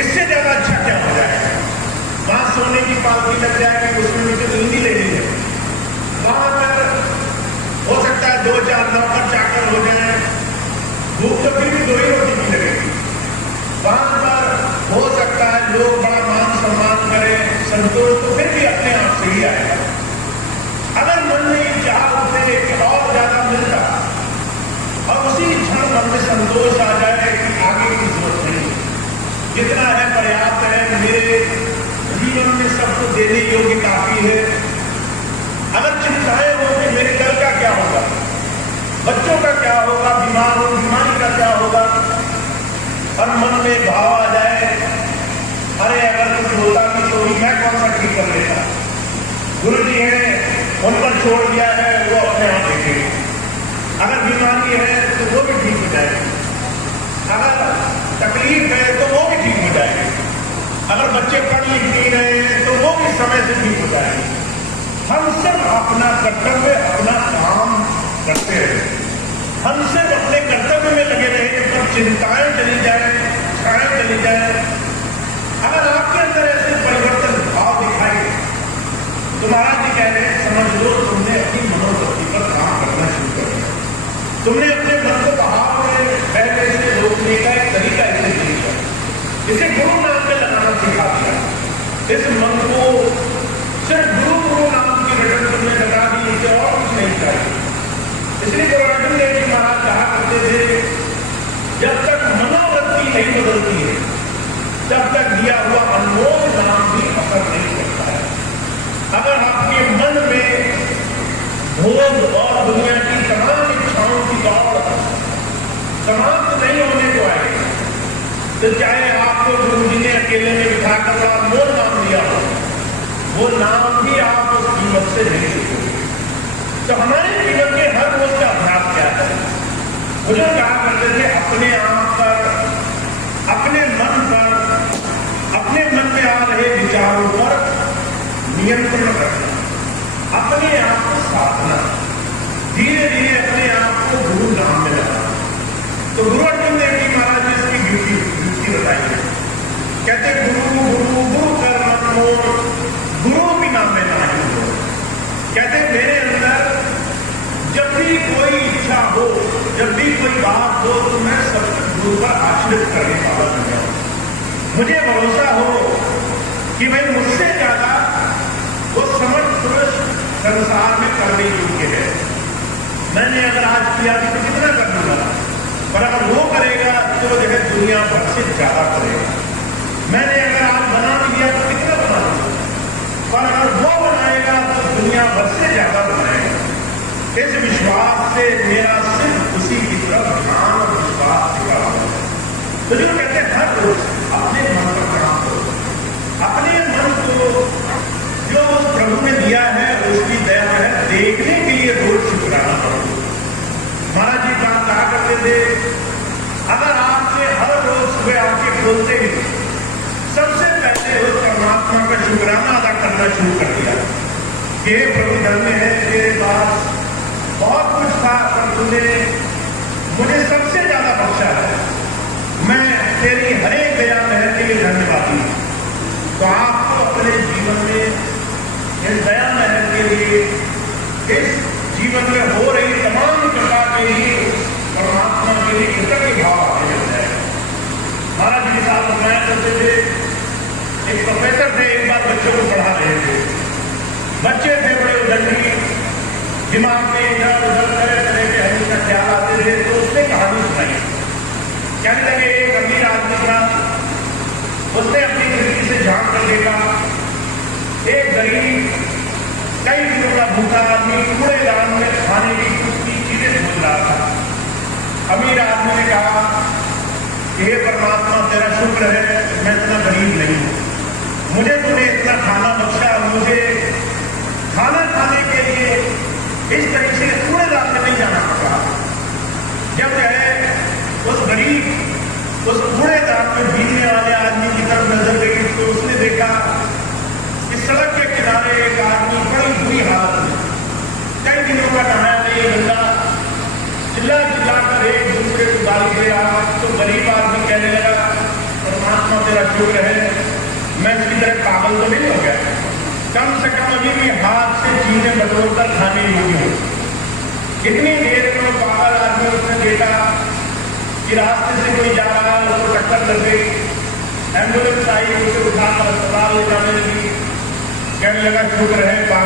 इससे ज्यादा अच्छा क्या हो जाएगा? वहां सोने की पालकी लग जाएगी, उसमें मुझे नींद ही लेनी है। वहां पर हो सकता है 2-4 नौकर चाकर हो जाए, भूख तो फिर भी 2 ही रोटी की लगेगी। वहां पर हो सकता है लोग बड़ा मान सम्मान करें, संतोष तो फिर भी अपने आप से ही आएगा। अगर मन में इच्छा उसे और ज्यादा मिलता और उसी क्षण मन में संतोष आ जाए कि आगे की जरूरत नहीं, जितना है पर्याप्त है, मेरे जीवन में सबको देने योग्य काफी है। अगर चिंताएं हो कि मेरे कल का क्या होगा, बच्चों का क्या होगा, बीमार हो बीमारी का क्या होगा, और मन में भाव आ जाए अरे अगर कुछ होता भी तो मैं कौन सा ठीक कर लेता, गुरु जी हैं उन पर छोड़ दिया है, वो अपने आप देखेंगे। अगर बीमारी है तो वो भी ठीक हो जाएगी, अगर तकलीफ है तो वो भी ठीक हो जाएगी, अगर बच्चे पढ़ लिख नहीं रहे हैं तो वो भी समय से ठीक हो जाएगी। हम सब अपना कर्तव्य अपना काम करते हैं, हम सब अपने कर्तव्य में लगे रहे तो चिंताएं चली जाए, छाएं चली जाए। अगर आपके अंदर ऐसे परिवर्तन भाव दिखाई तो महाराज जी कह रहे हैं समझ लो तुमने अपनी मनोवृत्ति पर काम करना शुरू कर दिया, तुमने अपने मन को बहाव में पहले से रोकने का एक तरीका इसे दे दिया, इसे गुरु नाम में लगाना सिखा दिया। इस मन को सिर्फ गुरु नाम की रटन तुमने लगा दी, इसे और कुछ नहीं चाहिए। इसलिए गुरु अर्जुन देव जी महाराज कहा करते थे जब तक मनोवृत्ति नहीं बदलती है तब तक दिया हुआ अनमोल नाम भी असर नहीं करता है। अगर आपके मन में भोग और दुनिया की तमाम इच्छाओं की दौड़ समाप्त नहीं होने को आए तो चाहे आपको गुरु जी ने अकेले में बिठाकर अनमोल नाम दिया हो, वो नाम भी आप उस कीमत से नहीं सीखोगे। तो हमारे जीवन के हर रोज का अभ्यास क्या है? मुझे कहा करते थे अपने आप पर, अपने मन पर, अपने मन में आ रहे विचारों पर नियंत्रण रखना, अपने आप को साधना, धीरे धीरे अपने आप को गुरु नाम में लगाना। तो गुरु अर्जुन देव जी महाराज ने इसकी ड्यूटी बताई है। कहते गुरु गुरु गुरु कर मन मोर, गुरु भी नाम में नहीं हो। कहते मेरे अंदर जब भी कोई इच्छा हो, जब भी कोई बात हो तो मैं सब गुरु पर आश्रित करने वाला बन जाऊं। मुझे भरोसा हो कि भाई मुझसे ज्यादा वो समर्थ पुरुष संसार में करने योग्य है। मैंने अगर आज किया तो कितना कर दूंगा, पर अगर वो करेगा तो जो है दुनिया भर से ज्यादा करेगा। मैंने अगर आज बना दिया तो कितना बना दूंगा, पर अगर वो बनाएगा तो दुनिया भर से ज्यादा बनाएगा। इस विश्वास से मेरा सिर्फ उसी की तरफ ध्यान और विश्वास टिका हुआ है। तो जो कहते हैं हर रोज अपने मन पर काम करो, अपने मन को जो उस प्रभु ने दिया है उसकी दया है देखने के लिए रोज शुक्राना करो। महाराज जी बात कहा करते थे अगर आपने हर रोज सुबह आंखें खोलते ही सबसे पहले उस परमात्मा का शुक्राना अदा करना शुरू कर दिया, ये प्रभु धन्य है, तेरे पास बहुत कुछ था पर तूने मुझे सबसे ज्यादा बख्शा है, मैं तेरी हरेक दया महर के लिए धन्यवादी हूं। तो आपको अपने जीवन में इस दया महर के लिए, इस जीवन में हो रही तमाम कृपा के लिए, परमात्मा के लिए कृतज्ञ भाव आने लग जाएगा। महाराज जी साहब बताया करते थे, एक प्रोफेसर थे, एक बार बच्चों को पढ़ा रहे थे, बच्चे थे बड़े उदंडी, दिमाग में इधर उधर तरह तरह के हमेशा ख्याल आते थे। तो उसने कहानी सुनाई, कहने लगे एक अमीर आदमी था, उसने अपनी खिड़की से झांक कर देखा एक गरीब कई दिनों का भूखा आदमी कूड़ेदान में खाने की कुछ चीजें ढूंढ रहा था। अमीर आदमी ने कहा हे परमात्मा तेरा शुक्र है मैं इतना गरीब नहीं हूं, मुझे तूने इतना खाना बख्शा, मुझे खाना खाने के लिए इस तरीके से कूड़ेदान में नहीं जाना पड़ा। जब है उस गरीब उस कूड़ेदान में बीतने वाले आदमी की तरफ नजर गई तो उसने देखा कि सड़क के किनारे एक आदमी बड़ी बुरी हालत में कई दिनों का नहाया नहीं, गंदा चिल्ला चिल्ला कर एक दूसरे को गाली दे रहा। तो गरीब आदमी कहने लगा परमात्मा तेरा शुक्र है मैं इसकी तरह पागल तो नहीं हो गया, कम से कम अभी भी हाथ से चीजें बटोर कर खाने योग्य हो। कितनी देर में पागल आदमी उसने देखा कि रास्ते से कोई जा रहा है, उसको टक्कर लग गई, एम्बुलेंस आई, उसे उठाकर अस्पताल ले जाने लगी, कहने लगा शुक्र है